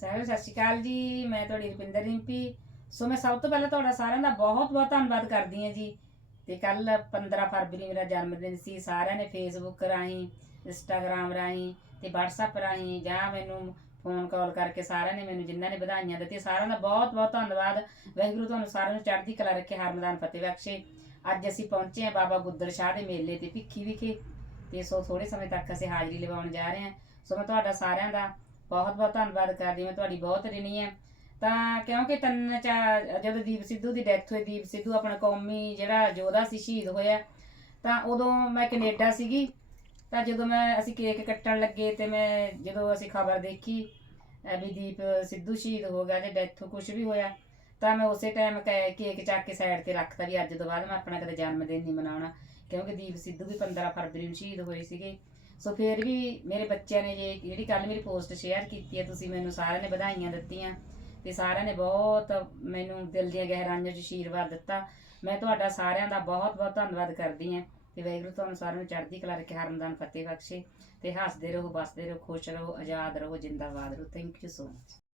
ਸਾਰਿਆਂ ਸਤਿ ਸ਼੍ਰੀ ਅਕਾਲ ਜੀ। ਮੈਂ ਤੁਹਾਡੀ ਰੁਪਿੰਦਰ ਰਿੰਪੀ। ਸੋ ਮੈਂ ਸਭ ਤੋਂ ਪਹਿਲਾਂ ਤੁਹਾਡਾ ਸਾਰਿਆਂ ਦਾ ਬਹੁਤ ਬਹੁਤ ਧੰਨਵਾਦ ਕਰਦੀ ਹਾਂ ਜੀ। ਤੇ ਕੱਲ 15 ਫਰਵਰੀ ਮੇਰਾ ਜਨਮ ਦਿਨ ਸੀ। ਸਾਰਿਆਂ ਨੇ ਫੇਸਬੁੱਕ ਰਾਹੀਂ ਇੰਸਟਾਗ੍ਰam ਰਾਹੀਂ ਤੇ WhatsApp ਰਾਹੀਂ ਜਾਂ ਮੈਨੂੰ ਫੋਨ ਕਾਲ ਕਰਕੇ ਸਾਰਿਆਂ ਨੇ ਮੈਨੂੰ ਜਿਨ੍ਹਾਂ ਨੇ ਵਧਾਈਆਂ ਦਿੱਤੀਆਂ, ਸਾਰਿਆਂ ਦਾ ਬਹੁਤ ਬਹੁਤ ਧੰਨਵਾਦ। ਵਾਹਿਗੁਰੂ ਤੁਹਾਨੂੰ ਸਾਰਿਆਂ ਨੂੰ ਚੜ੍ਹਦੀ ਕਲਾ ਰੱਖੇ ਹਰਮਦਾਨ ਫਤਿਹ ਬਖਸ਼ੇ। ਅੱਜ ਅਸੀਂ ਪਹੁੰਚੇ ਹਾਂ ਬਾਬਾ ਗੁੱਦਰ ਸ਼ਾਹ ਦੇ ਮੇਲੇ ਤੇ ਭਿੱਖੀ ਵਿਖੇ। ਤੇ ਸੋ ਥੋੜੇ ਸਮੇਂ ਤੱਕ ਅਸੀਂ ਹਾਜ਼ਰੀ ਲਵਾਉਣ ਜਾ ਰਹੇ ਹਾਂ। ਸੋ ਮੈਂ ਤੁਹਾਡਾ ਸਾਰਿਆਂ ਦਾ ਬਹੁਤ ਬਹੁਤ ਧੰਨਵਾਦ ਕਰਦੀ ਮੈਂ ਤੁਹਾਡੀ ਬਹੁਤ ਰਿਣੀ ਹਾਂ। ਤਾਂ ਕਿਉਂਕਿ ਤਿੰਨ ਚਾਰ, ਜਦੋਂ ਦੀਪ ਸਿੱਧੂ ਦੀ ਡੈਥ ਹੋਈ, ਦੀਪ ਸਿੱਧੂ ਆਪਣਾ ਕੌਮੀ ਜਿਹੜਾ ਯੋਧਾ ਸੀ, ਸ਼ਹੀਦ ਹੋਇਆ। ਤਾਂ ਉਦੋਂ ਮੈਂ ਕੈਨੇਡਾ ਸੀਗੀ। ਤਾਂ ਜਦੋਂ ਮੈਂ, ਅਸੀਂ ਕੇਕ ਕੱਟਣ ਲੱਗੇ ਤੇ ਮੈਂ ਜਦੋਂ ਅਸੀਂ ਖਬਰ ਦੇਖੀ ਵੀ ਦੀਪ ਸਿੱਧੂ ਸ਼ਹੀਦ ਹੋ ਗਿਆ ਤੇ ਡੈਥ ਕੁਝ ਵੀ ਹੋਇਆ, ਤਾਂ ਮੈਂ ਉਸੇ ਟਾਈਮ ਕੇਕ ਚੱਕ ਕੇ ਸਾਈਡ ਤੇ ਰੱਖਤਾ ਵੀ ਅੱਜ ਤੋਂ ਬਾਅਦ ਮੈਂ ਆਪਣਾ ਕਦੇ ਜਨਮ ਦਿਨ ਨਹੀਂ ਮਨਾਉਣਾ। ਕਿਉਂਕਿ ਦੀਪ ਸਿੱਧੂ ਵੀ 15 ਫਰਵਰੀ ਨੂੰ ਸ਼ਹੀਦ ਹੋਏ ਸੀਗੇ। ਸੋ ਫਿਰ ਵੀ ਮੇਰੇ ਬੱਚਿਆਂ ਨੇ ਜੇ ਜਿਹੜੀ ਕੱਲ ਮੇਰੀ ਪੋਸਟ ਸ਼ੇਅਰ ਕੀਤੀ ਹੈ, ਤੁਸੀਂ ਮੈਨੂੰ ਸਾਰਿਆਂ ਨੇ ਵਧਾਈਆਂ ਦਿੱਤੀਆਂ ਤੇ ਸਾਰਿਆਂ ਨੇ ਬਹੁਤ ਮੈਨੂੰ ਦਿਲ ਦੀਆਂ ਗਹਿਰਾਈਆਂ 'ਚ ਆਸ਼ੀਰਵਾਦ ਦਿੱਤਾ। ਮੈਂ ਤੁਹਾਡਾ ਸਾਰਿਆਂ ਦਾ ਬਹੁਤ ਬਹੁਤ ਧੰਨਵਾਦ ਕਰਦੀ ਹਾਂ ਤੇ ਵਾਹਿਗੁਰੂ ਤੁਹਾਨੂੰ ਸਾਰਿਆਂ ਨੂੰ ਚੜ੍ਹਦੀ ਕਲਾ ਰੱਖੇ ਹਰਮਦਾਨ ਫਤਿਹ ਬਖਸ਼ੇ ਤੇ ਹੱਸਦੇ ਰਹੋ ਬਸਦੇ ਰਹੋ, ਖੁਸ਼ ਰਹੋ, ਆਜ਼ਾਦ ਰਹੋ, ਜਿੰਦਾਬਾਦ ਰਹੋ। Thank you so much